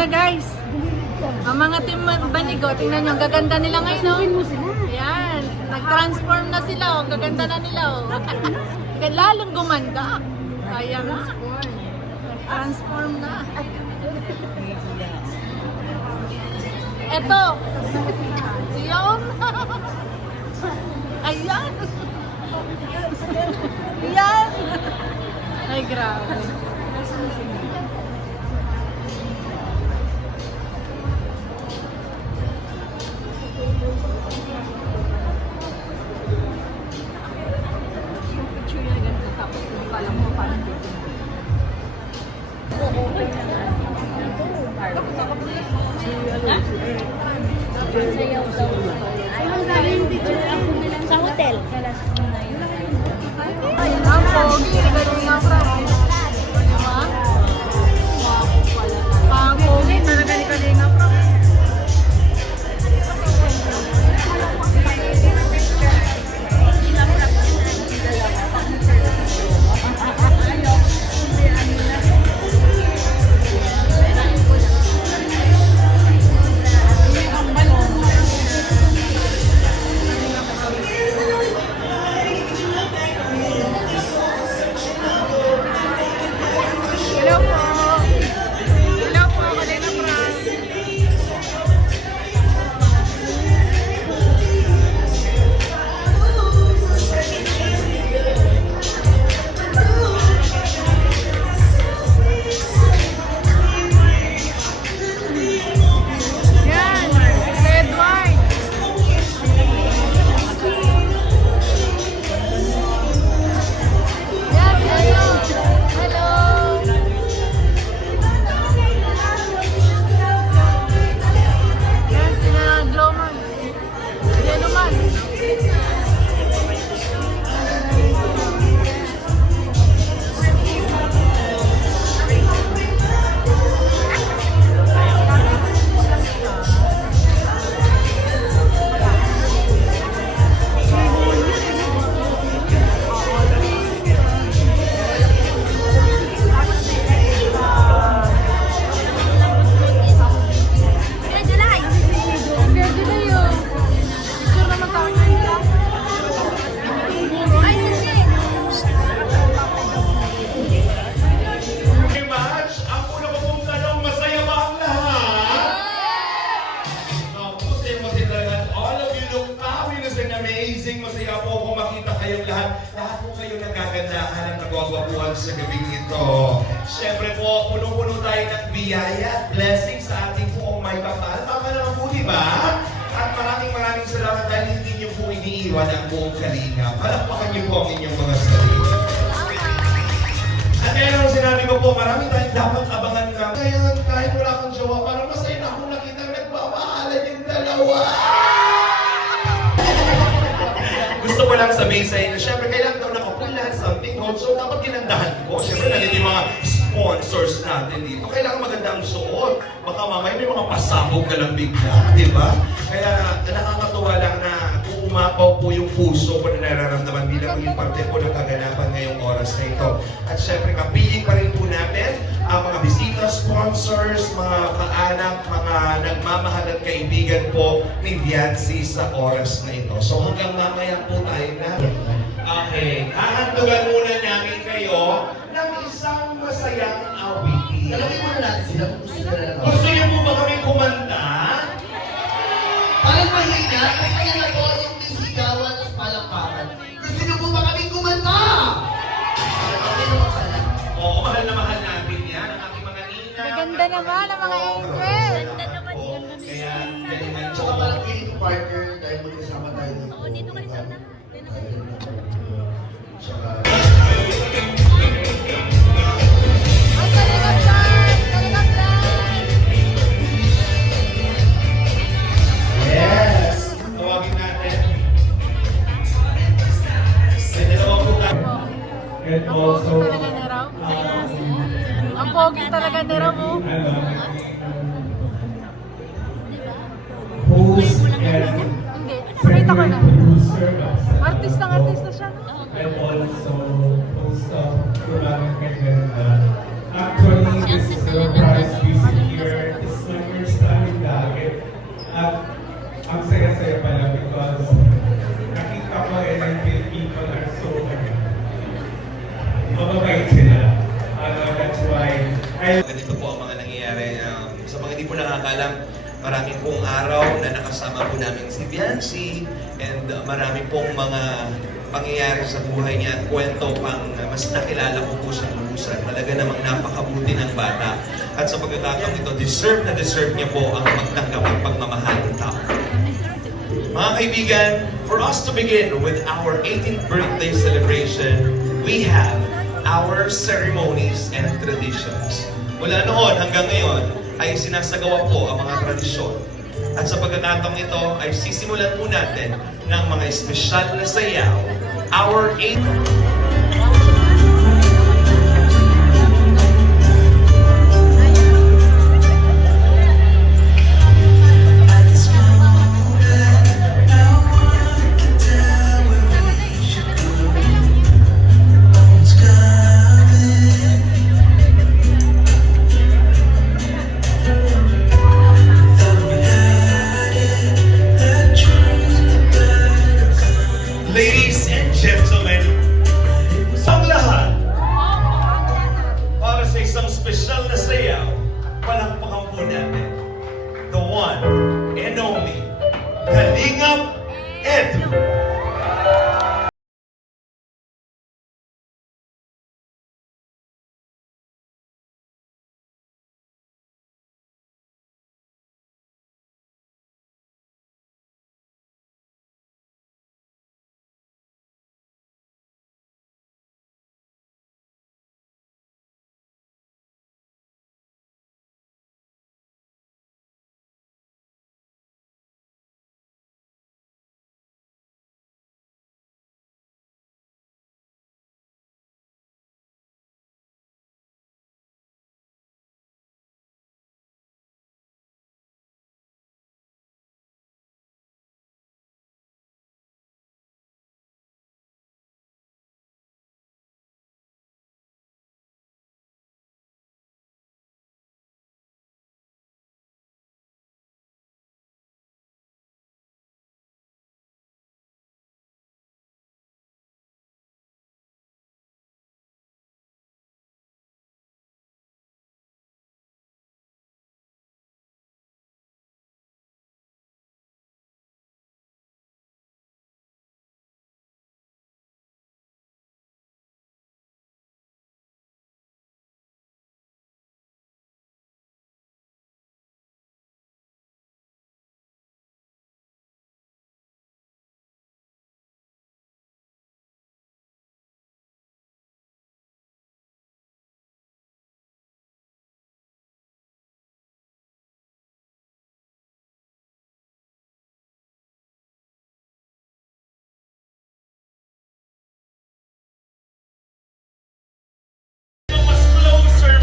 ganda guys. Ang mga team Banigo, tingnan nyo, ang gaganda nila ngayon, no? Ayan, nag-transform na sila, oh. Ang gaganda na nila, oh. Kaya lalong gumanda. Kaya nga. Transform na. Eto. Yun. Ayan. Ayan. Ay, grabe. Sa hotel. Ang pogi, ganun nga fra. Diba? Ang pogi, nanagali nga fra. Masaya po kung makita kayong lahat. Lahat po kayo nagkagandahan at nagwagwapuhan sa gabing ito. Siyempre po, punong-puno tayo ng biyaya, blessing sa ating poong may kapal. Tama naman po, di ba? At maraming salamat dahil hindi niyo po iniiwan ang buong kalinga. Palakpakan niyo po ang inyong mga sarili. At ngayon ang sinabi ko po, marami tayong dapat abangan na. Ngayon, kahit wala akong jowa, parang masaya na akong nakita nagmamahalan yung dalawa. Gusto ko lang sabihin sa inyo, syempre kailangan daw nakapulan, something good. So dapat kinandahan ko. Syempre nandito yung mga sponsors natin dito. Kailangan maganda ang suot. Baka mamaya may mga pasabog ka lang bigla, di ba? Kaya nakakatuwa lang na umapaw po yung puso ko na nararamdaman bilang maging parte po ng kaganapan ngayong oras na ito. At syempre kapiling pa rin po natin ang mga bisita, sponsors, mga kaanak, mga nagmamahal at kaibigan po ni Viancy sa oras na ito. So hanggang mamaya po tayo na. Okay, hahandugan muna namin kayo ng isang masayang awitin. Talawin muna natin sila kung gusto nila na. Gusto niyo po ba kami kumanta? Parang mahina, kaya na po yung bisigawan at palakpakan. Gusto niyo po ba kaming kumanta? Okay naman pala. Oo, mahal na mahal natin yan. Ang aking mga nina. Maganda naman ang mga angel. Kaya, Tsaka parang feeling ko partner dahil magkasama tayo dito. Oo, dito ka sa Tsaka... Ay, talagang plan! Talagang plan! yes! Tawagin natin. May dalawang buka. And Ang also, pogi talaga ni Raw. Ang pogi talaga ni Raw, oh. host and Hindi. Pakita ko na. producer Artista siya, no? and also host of Kulang and Ganda. Actually, this surprise visit here is nangyari. Sa mga hindi po nakakalam, marami pong araw na nakasama po namin si Biancy and marami pong mga pangyayari sa buhay niya at kwento pang mas nakilala ko po siya lubusan. Talaga namang napakabuti ng bata. At sa pagkakataong ito, deserve na deserve niya po ang magtanggap ng pagmamahal ng tao. Mga kaibigan, for us to begin with our 18th birthday celebration, we have our ceremonies and traditions. Mula noon hanggang ngayon ay sinasagawa po ang mga tradisyon. At sa pagkakataong ito ay sisimulan po natin ng mga espesyal na sayaw, our 8th Ladies and gentlemen, ang lahat, para sa isang special na sayaw, palakpakan po natin, the one and only, Kalingap Edu. Mas closer.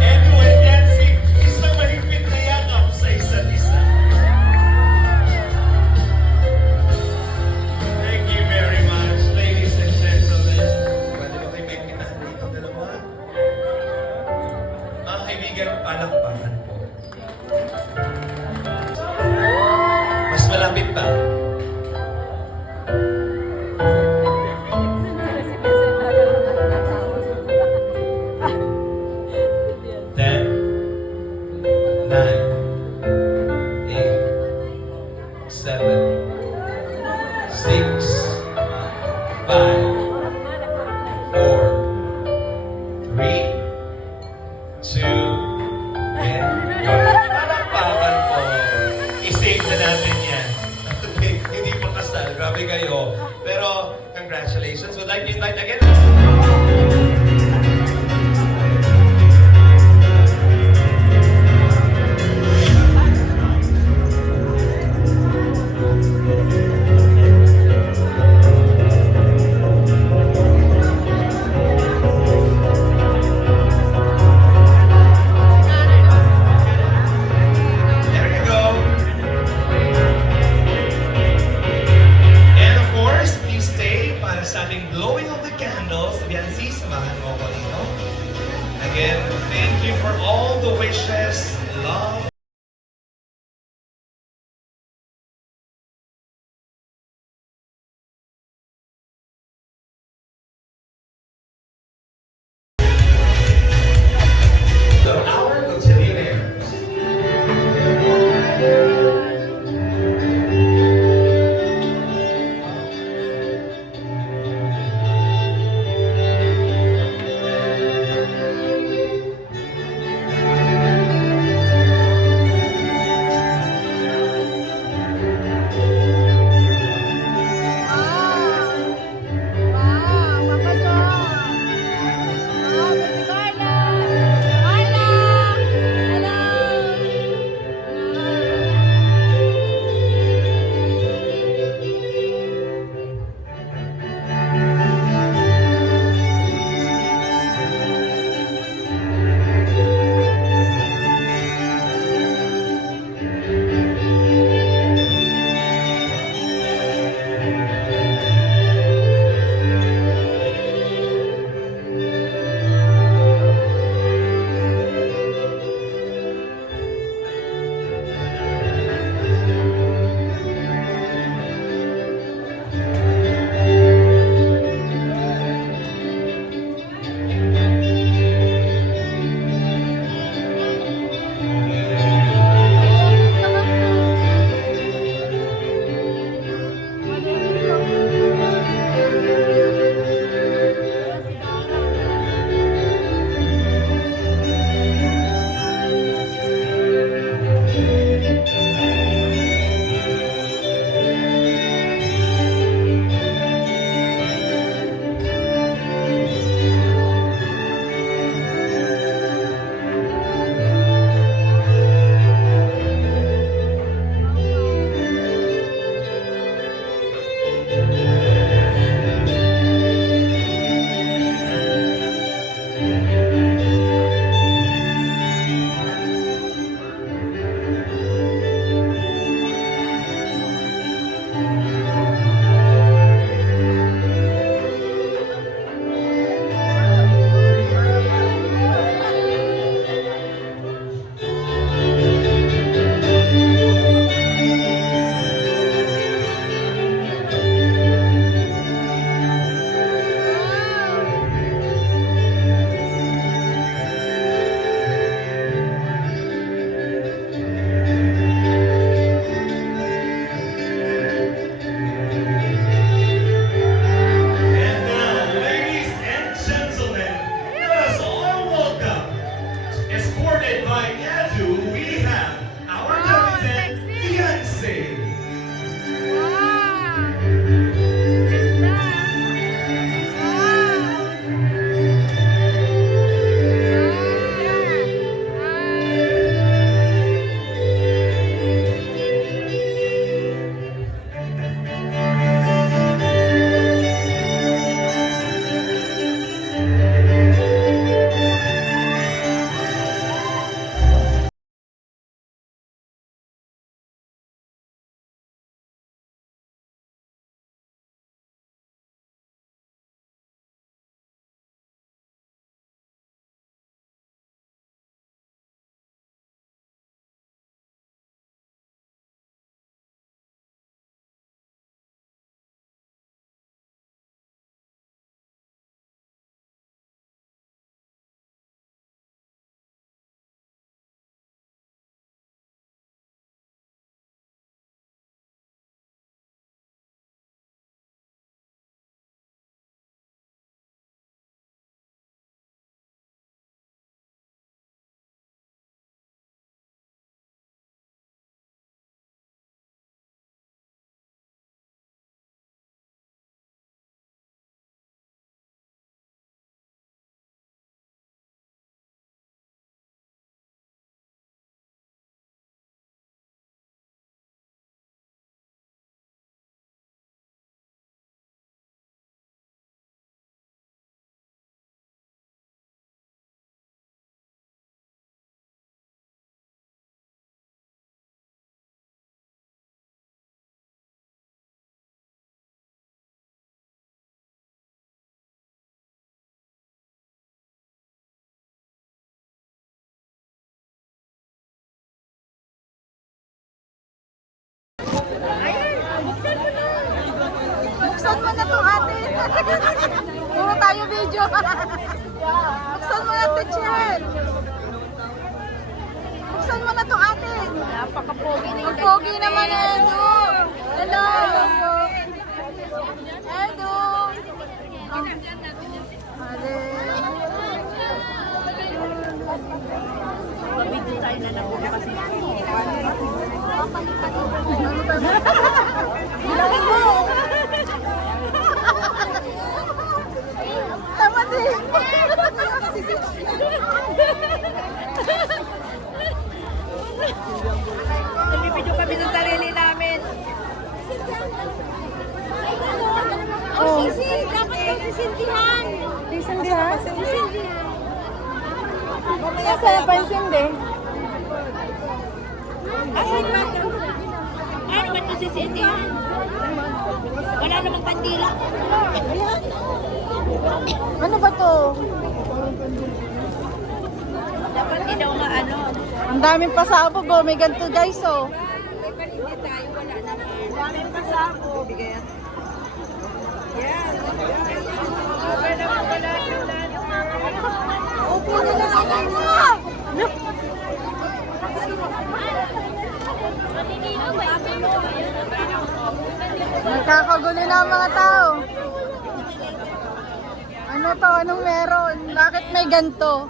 Edu and Yancy, isang mahigpit na yakap sa isa't isa. Thank you very much, ladies and gentlemen. Pwede ba kayo may pitahan dito, dalawa? Mga kaibigan, palakpakan po. Mas malapit pa. congratulations. Would like to invite again. There you go. And of course, please stay para sa ating blowing of the candles. Biancy, samahan mo ako dito. Again, thank you for all the wishes, love, the hour of millionaires. Puro tayo video. Buksan mo na, teacher. Buksan mo na to, ate. Napaka-pogi na yung pogi naman, Edo. Hello. Edo. Video tayo na lang kasi. Bilangin mo. Tama din. Nag-video kami ng sarili namin. Oh. Sisi, dapat daw sisindihan. Sisindihan? Sisindihan. Kasi napansindi. Asan ba ito? Ano ba ito sisindihan? Wala namang pandila. Ano ba to? Dapat hindi daw nga ano. Ang daming pasabog oh. May ganito guys oh. Hindi tayo, wala naman. Daming pasako. Bigayan. Yan. Okay naman pala. Upo na lang ako na! Nagkakagulo na ang mga tao. Ano to? Anong meron? Bakit may ganito?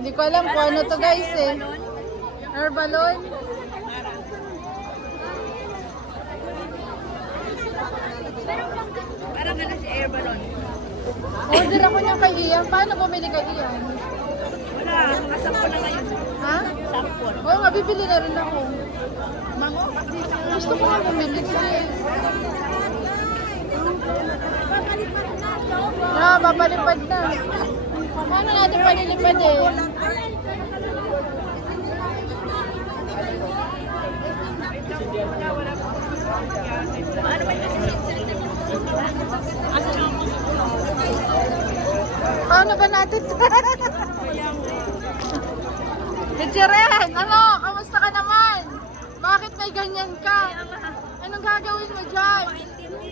Hindi ko alam kung ano to guys eh. Air balloon? Parang ano si air balloon. Order ako niya kay Ian. Paano bumili kay Ian? Wala, mga 10 na ngayon. Ha? 10. Oo, mabibili na rin ako. Mango? Gusto ko nga bumili kasi. Papalipad na. Paano natin palilipad eh? Ano ba ito sisindihan? Paano ba natin? Teacheren, ano? Kamusta ka naman? Bakit may ganyan ka? Anong gagawin mo dyan?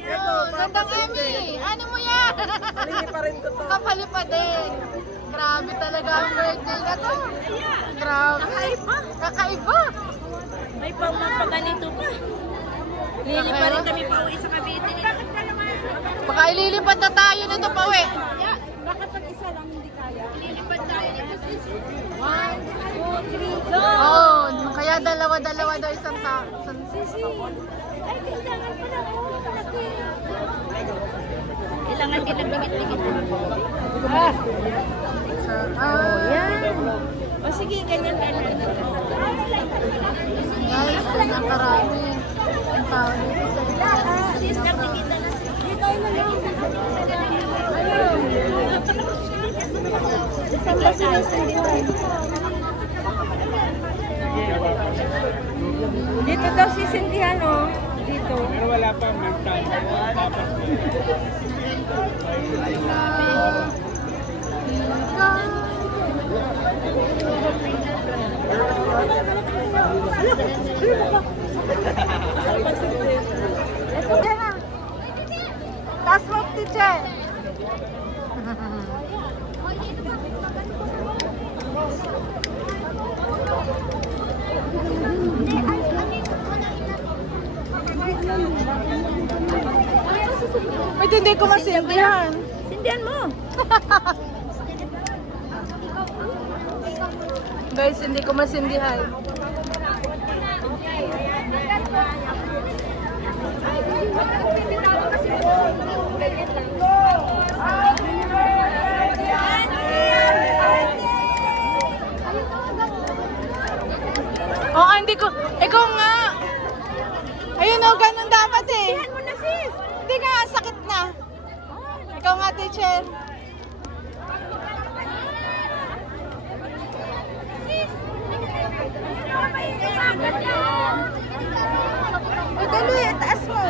Oh, gandang Emmy! Ano mo yan? Kapali pa din. Grabe talaga ang birthday na to. Grabe. Kakaiba. Kakaiba. May pamapaganito pa. Liliparin kami pa uwi sa Cavite. Bakit ka naman? Baka ililipad na tayo nito pa uwi. Bakit pag isa lang hindi kaya? Lilipad tayo nito. 1, 2, 3, go! Oo, kaya dalawa-dalawa daw isang tao. Ay, kailangan pala ko. Kailangan kinagdikit-dikit. Yan. O sige, ganyan. Guys, nakarami. Ang tao dito sa Sis, kakikita na. Dito na lang. Saan ba sinasindihan? Dito daw sisindihan, oh. Dito. Pero wala pa magtan. Dapat Yan na. Taas mo, teacher. Wait, hindi ko masindihan. Sindihan mo. Guys, hindi ko masindihan. Oo, hindi ko. Ikaw nga. Ayun o, ganun dapat eh. Sindihan mo na, sis. Hindi nga, sakit na. Ikaw nga, teacher. O, dali, taas mo.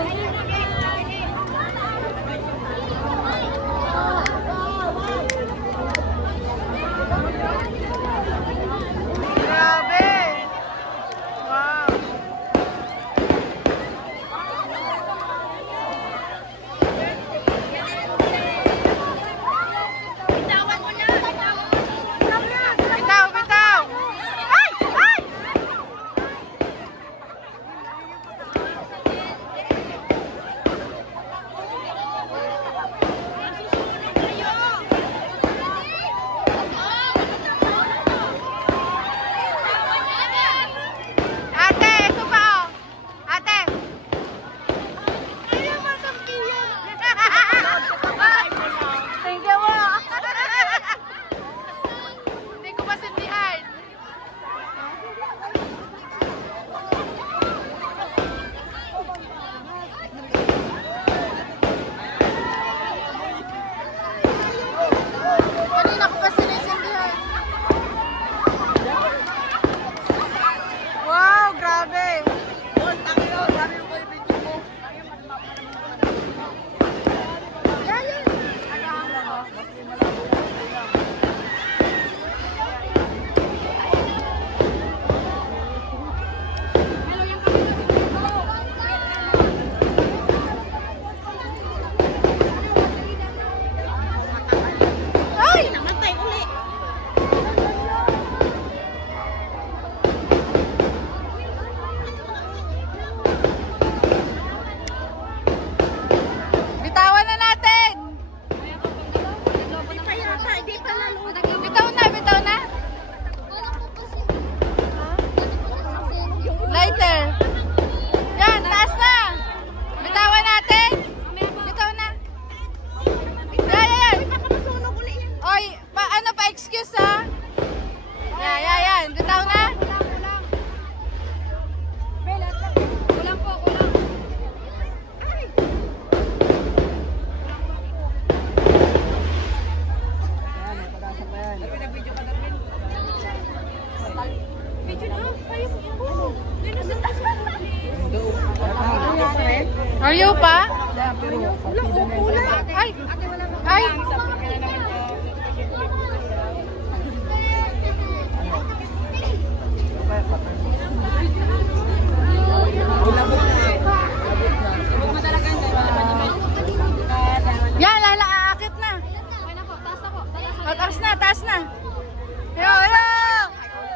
Grabe. Wow. Are you pa? Ay! Ay! Yan, lala, aakit na. Taas na, taas na. Hello, hello!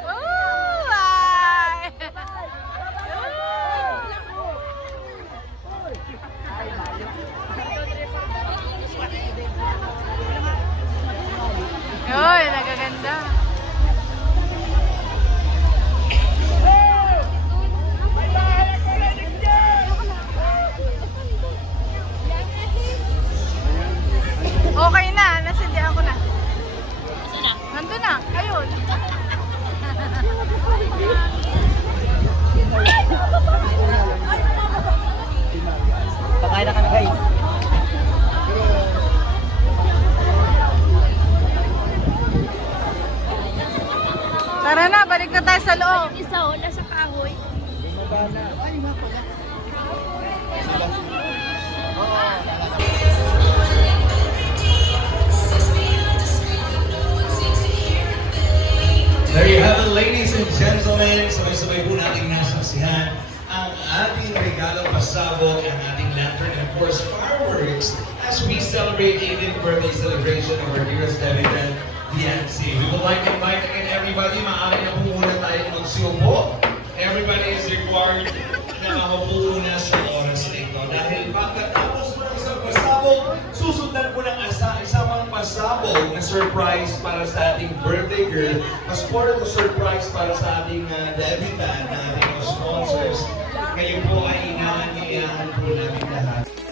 Woo! Ay! Yoy, nagaganda. Okay na, nasindihan ko na. Nandun na, ayun. Pakain na kami kayo. Tara na, balik na tayo sa loob. Isa, wala sa kahoy. There you have it, ladies and gentlemen. Sabay-sabay po nating nasaksihan ang ating regalo pasabog, ang ating lantern, and of course, fireworks as we celebrate 18th birthday celebration of our dearest David Bianci. We would like to invite again everybody. Maaari na po muna tayong magsiupo. Everybody is required na makapuo na sa oras na ito. Dahil pagkatapos po ng isang pasabog, susundan po ng isang pasabog na surprise para sa ating birthday girl. As part of the surprise para sa ating debutant na ating mga sponsors. Ngayon po ay inaanyayahan po namin lahat.